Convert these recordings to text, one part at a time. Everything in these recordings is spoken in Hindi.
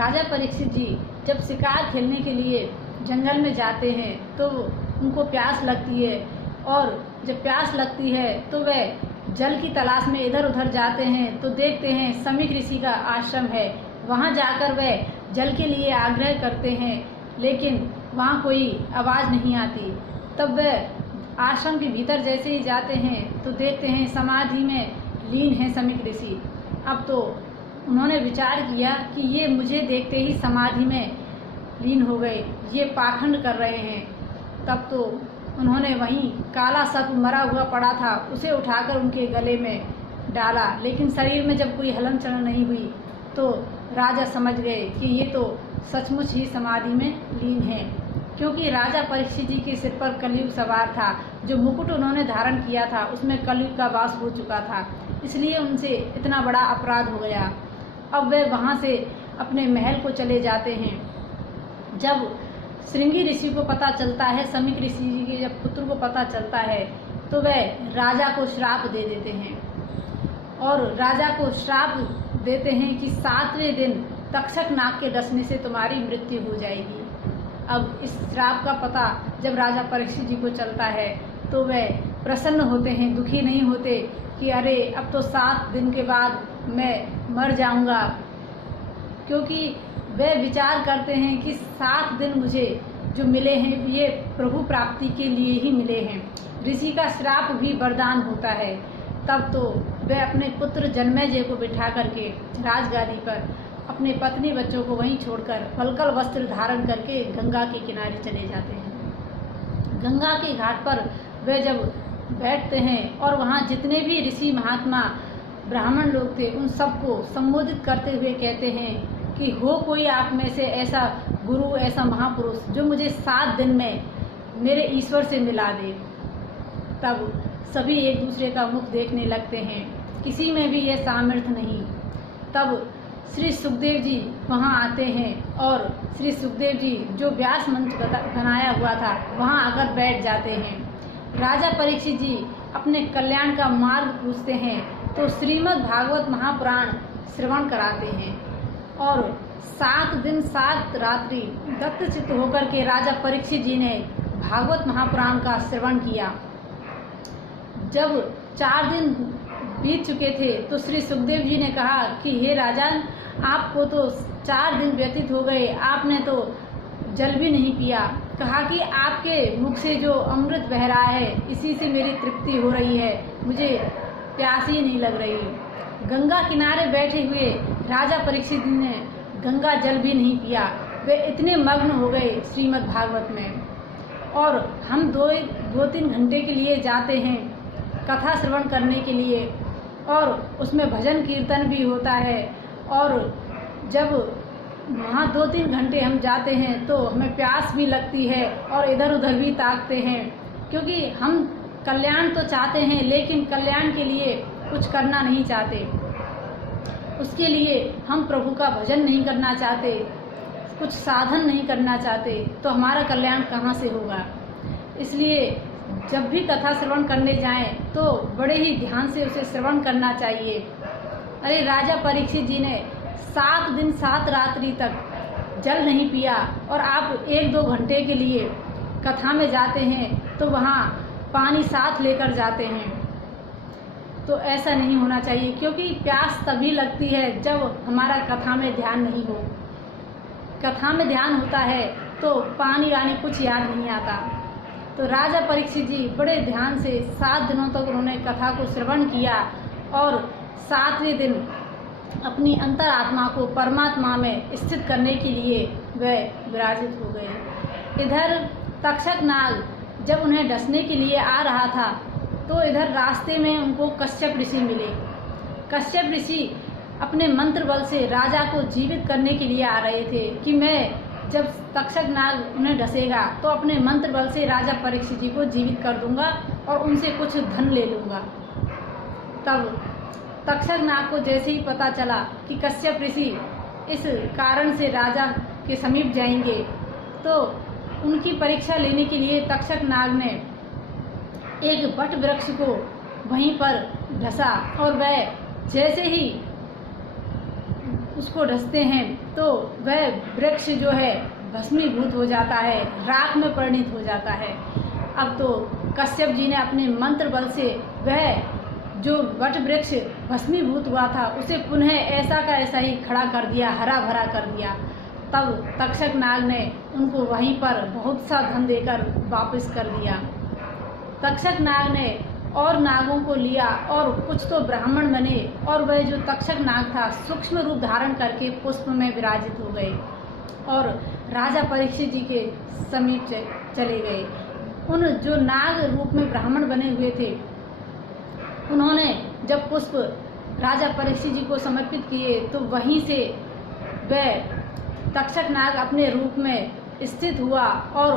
राजा परीक्षित जी जब शिकार खेलने के लिए जंगल में जाते हैं तो उनको प्यास लगती है, और जब प्यास लगती है तो वह जल की तलाश में इधर उधर जाते हैं तो देखते हैं समीक ऋषि का आश्रम है। वहाँ जाकर वह जल के लिए आग्रह करते हैं, लेकिन वहाँ कोई आवाज़ नहीं आती। तब वह आश्रम के भीतर जैसे ही जाते हैं तो देखते हैं समाधि में लीन है समीक ऋषि। अब तो उन्होंने विचार किया कि ये मुझे देखते ही समाधि में लीन हो गए, ये पाखंड कर रहे हैं। तब तो उन्होंने वहीं काला सर्प मरा हुआ पड़ा था उसे उठाकर उनके गले में डाला, लेकिन शरीर में जब कोई हलन चलन नहीं हुई तो राजा समझ गए कि ये तो सचमुच ही समाधि में लीन है, क्योंकि राजा परीक्षित जी के सिर पर कलयुग सवार था। जो मुकुट उन्होंने धारण किया था उसमें कलयुग का वास हो चुका था, इसलिए उनसे इतना बड़ा अपराध हो गया। अब वे वहाँ से अपने महल को चले जाते हैं। जब श्रृंगी ऋषि को पता चलता है, समीक ऋषि जी के जब पुत्र को पता चलता है तो वह राजा को श्राप दे देते हैं, और राजा को श्राप देते हैं कि 7वें दिन तक्षक नाग के डसने से तुम्हारी मृत्यु हो जाएगी। अब इस श्राप का पता जब राजा परीक्षित जी को चलता है तो वह प्रसन्न होते हैं, दुखी नहीं होते कि अरे अब तो 7 दिन के बाद मैं मर जाऊंगा, क्योंकि वे विचार करते हैं कि 7 दिन मुझे जो मिले हैं ये प्रभु प्राप्ति के लिए ही मिले हैं। ऋषि का श्राप भी वरदान होता है। तब तो वे अपने पुत्र जन्मेजय को बिठा करके राजगादी पर अपने पत्नी बच्चों को वहीं छोड़कर वल्कल वस्त्र धारण करके गंगा के किनारे चले जाते हैं। गंगा के घाट पर वे जब बैठते हैं और वहाँ जितने भी ऋषि महात्मा ब्राह्मण लोग थे उन सबको संबोधित करते हुए कहते हैं कि हो कोई आप में से ऐसा गुरु, ऐसा महापुरुष जो मुझे 7 दिन में मेरे ईश्वर से मिला दे। तब सभी एक दूसरे का मुख देखने लगते हैं, किसी में भी यह सामर्थ्य नहीं। तब श्री सुखदेव जी वहाँ आते हैं और श्री सुखदेव जी जो व्यास मंच बनाया हुआ था वहाँ आकर बैठ जाते हैं। राजा परीक्षित जी अपने कल्याण का मार्ग पूछते हैं तो श्रीमद् भागवत महापुराण श्रवण कराते हैं, और 7 दिन 7 रात्रि दत्तचित्त होकर के राजा परीक्षित जी ने भागवत महापुराण का श्रवण किया। जब 4 दिन बीत चुके थे तो श्री सुखदेव जी ने कहा कि हे राजन, आपको तो 4 दिन व्यतीत हो गए, आपने तो जल भी नहीं पिया। कहा कि आपके मुख से जो अमृत बह रहा है इसी से मेरी तृप्ति हो रही है, मुझे प्यास ही नहीं लग रही। गंगा किनारे बैठे हुए राजा परीक्षित ने गंगा जल भी नहीं पिया, वे इतने मग्न हो गए श्रीमद् भागवत में। और हम 2-3 घंटे के लिए जाते हैं कथा श्रवण करने के लिए, और उसमें भजन कीर्तन भी होता है, और जब वहाँ 2-3 घंटे हम जाते हैं तो हमें प्यास भी लगती है और इधर उधर भी ताकते हैं, क्योंकि हम कल्याण तो चाहते हैं लेकिन कल्याण के लिए कुछ करना नहीं चाहते। उसके लिए हम प्रभु का भजन नहीं करना चाहते, कुछ साधन नहीं करना चाहते, तो हमारा कल्याण कहाँ से होगा। इसलिए जब भी कथा श्रवण करने जाएं तो बड़े ही ध्यान से उसे श्रवण करना चाहिए। अरे राजा परीक्षित जी ने 7 दिन 7 रात्रि तक जल नहीं पिया, और आप 1-2 घंटे के लिए कथा में जाते हैं तो वहाँ पानी साथ लेकर जाते हैं। तो ऐसा नहीं होना चाहिए, क्योंकि प्यास तभी लगती है जब हमारा कथा में ध्यान नहीं हो। कथा में ध्यान होता है तो पानी वानी कुछ याद नहीं आता। तो राजा परीक्षित जी बड़े ध्यान से 7 दिनों तक उन्होंने कथा को श्रवण किया, और 7वें दिन अपनी अंतरात्मा को परमात्मा में स्थित करने के लिए वह विराजित हो गए। इधर तक्षक नाग जब उन्हें डसने के लिए आ रहा था तो इधर रास्ते में उनको कश्यप ऋषि मिले। कश्यप ऋषि अपने मंत्र बल से राजा को जीवित करने के लिए आ रहे थे कि मैं जब तक्षक नाग उन्हें डसेगा तो अपने मंत्र बल से राजा परीक्षित जी को जीवित कर दूंगा और उनसे कुछ धन ले लूँगा। तब तक्षक नाग को जैसे ही पता चला कि कश्यप ऋषि इस कारण से राजा के समीप जाएंगे तो उनकी परीक्षा लेने के लिए तक्षक नाग ने एक वट वृक्ष को वहीं पर ढसा, और वह जैसे ही उसको ढसते हैं तो वह वृक्ष जो है भस्मीभूत हो जाता है, राख में परिणित हो जाता है। अब तो कश्यप जी ने अपने मंत्र बल से वह जो वट वृक्ष भस्मीभूत हुआ था उसे पुनः ऐसा का ऐसा ही खड़ा कर दिया, हरा भरा कर दिया। तब तक्षक नाग ने उनको वहीं पर बहुत सा धन देकर वापस कर दिया। तक्षक नाग ने और नागों को लिया और कुछ तो ब्राह्मण बने और वह जो तक्षक नाग था सूक्ष्म रूप धारण करके पुष्प में विराजित हो गए और राजा परीक्षित जी के समीप चले गए। उन जो नाग रूप में ब्राह्मण बने हुए थे उन्होंने जब पुष्प राजा परीक्षित जी को समर्पित किए तो वहीं से वह तक्षक नाग अपने रूप में स्थित हुआ और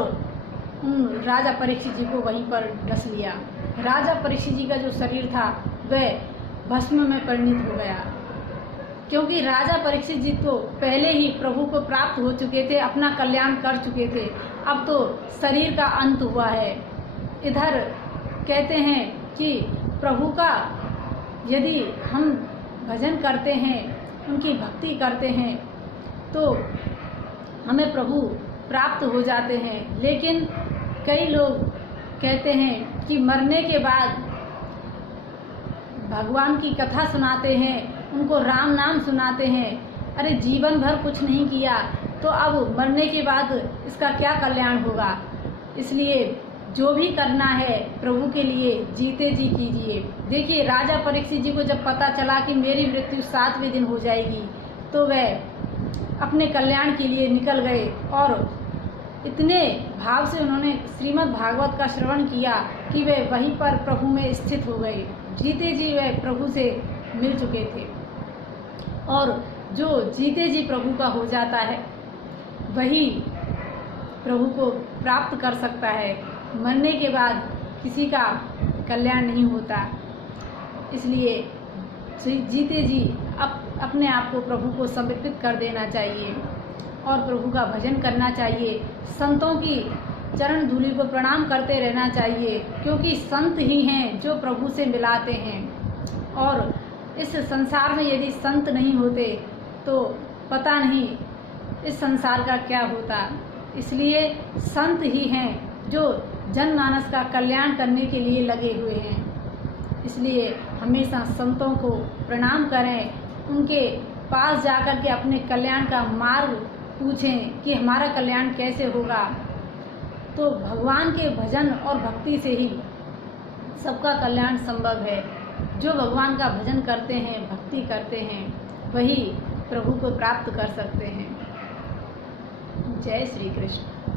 राजा परीक्षित जी को वहीं पर डस लिया। राजा परीक्षित जी का जो शरीर था वह भस्म में परिणित हो गया, क्योंकि राजा परीक्षित जी तो पहले ही प्रभु को प्राप्त हो चुके थे, अपना कल्याण कर चुके थे। अब तो शरीर का अंत हुआ है। इधर कहते हैं कि प्रभु का यदि हम भजन करते हैं, उनकी भक्ति करते हैं तो हमें प्रभु प्राप्त हो जाते हैं। लेकिन कई लोग कहते हैं कि मरने के बाद भगवान की कथा सुनाते हैं, उनको राम नाम सुनाते हैं। अरे जीवन भर कुछ नहीं किया तो अब मरने के बाद इसका क्या कल्याण होगा। इसलिए जो भी करना है प्रभु के लिए जीते जी कीजिए। देखिए राजा परीक्षित जी को जब पता चला कि मेरी मृत्यु 7वें दिन हो जाएगी तो वह अपने कल्याण के लिए निकल गए और इतने भाव से उन्होंने श्रीमद् भागवत का श्रवण किया कि वे वहीं पर प्रभु में स्थित हो गए। जीते जी वह प्रभु से मिल चुके थे और जो जीते जी प्रभु का हो जाता है वही प्रभु को प्राप्त कर सकता है। मरने के बाद किसी का कल्याण नहीं होता। इसलिए जीते जी अपने आप को प्रभु को समर्पित कर देना चाहिए और प्रभु का भजन करना चाहिए। संतों की चरण धूलि को प्रणाम करते रहना चाहिए, क्योंकि संत ही हैं जो प्रभु से मिलाते हैं। और इस संसार में यदि संत नहीं होते तो पता नहीं इस संसार का क्या होता। इसलिए संत ही हैं जो जनमानस का कल्याण करने के लिए लगे हुए हैं। इसलिए हमेशा संतों को प्रणाम करें, उनके पास जाकर के अपने कल्याण का मार्ग पूछें कि हमारा कल्याण कैसे होगा। तो भगवान के भजन और भक्ति से ही सबका कल्याण संभव है। जो भगवान का भजन करते हैं, भक्ति करते हैं, वही प्रभु को प्राप्त कर सकते हैं। जय श्री कृष्ण।